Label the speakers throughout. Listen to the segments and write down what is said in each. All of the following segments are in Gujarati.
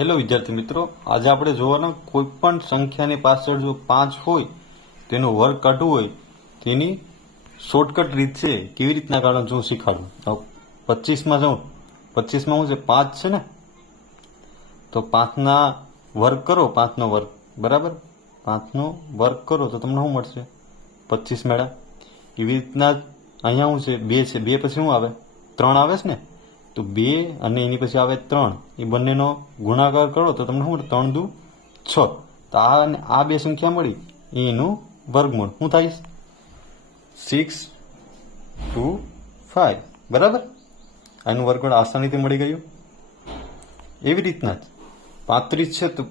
Speaker 1: હેલો વિદ્યાર્થી મિત્રો, આજે આપણે જોવાના કોઈ પણ સંખ્યાની પાછળ જો પાંચ હોય, તેનો વર્ગ કાઢવું હોય, તેની શોર્ટકટ રીત છે, કેવી રીતના કાઢવાનું હું શીખાડું. પચીસમાં જાઉં. પચીસમાં શું છે? પાંચ છે ને? તો પાંચના વર્ગ કરો, પાંચનો વર્ગ. બરાબર? પાંચનો વર્ગ કરો, તો તમને શું મળશે? પચીસ મેળા. એવી રીતના અહીંયા શું છે? બે છે. બે પછી શું આવે? ત્રણ આવે છે ને? તો બે અને એની પછી આવે ત્રણ. એ બંનેનો ગુણાકાર કરો તો તમને શું ત્રણ દુ છ. તો આ અને આ બે સંખ્યા મળી. એનું વર્ગમૂળ. શું થાય? સિક્સ ટુ ફાઈવ બરાબર? આનું વર્ગમૂળ આસાનીથી મળી ગયું. એવી રીતના જ. પાંત્રીસ છે તો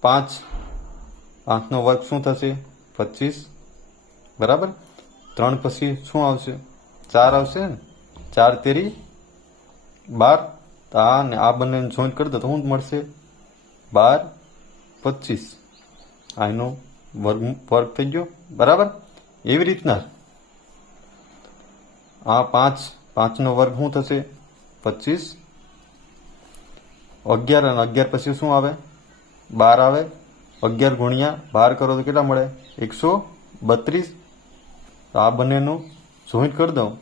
Speaker 1: પાંચ. પાંચનો વર્ગ શું થશે? પચીસ. બરાબર? ત્રણ પછી શું આવશે? ચાર આવશે ને? ચાર તેરી બાર? તો આ ને આ બંને જોઈન્ટ કરી દો તો શું મળશે. બાર, પચીસ. આ એનો વર્ગ વર્ગ થઈ ગયો. બરાબર? એવી રીતના આ પાંચ, પાંચનો વર્ગ શું થશે? પચીસ. અગિયાર અને અગિયાર પછી શું આવે? બાર આવે. અગિયાર ગુણ્યા બાર કરો તો કેટલા મળે? એકસો બત્રીસ. તો આ બંનેનું જોઈન્ટ કરી દઉં.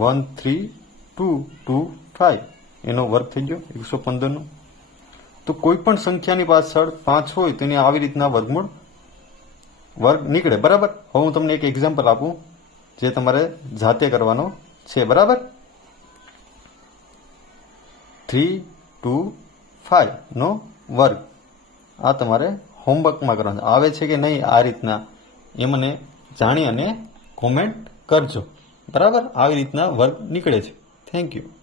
Speaker 1: One three two two five એનો વર્ગ થઈ ગયો એકસો પંદરનો તો કોઈ પણ સંખ્યાની પાછળ પાંચ હોય તેની આવી રીતના વર્ગમૂળ વર્ગ નીકળે, બરાબર? હવે હું તમને એક એક્ઝામ્પલ આપું, જે તમારે જાતે કરવાનો છે, બરાબર? થ્રી, ટુ ફાઈવનો વર્ગ. આ તમારે હોમવર્કમાં કરવાનું આવે છે કે નહીં આ રીતના, એ મને જાણી અને કોમેન્ટ કરજો. બરાબર? આવી રીતના વર્ગ નીકળે છે. Thank you.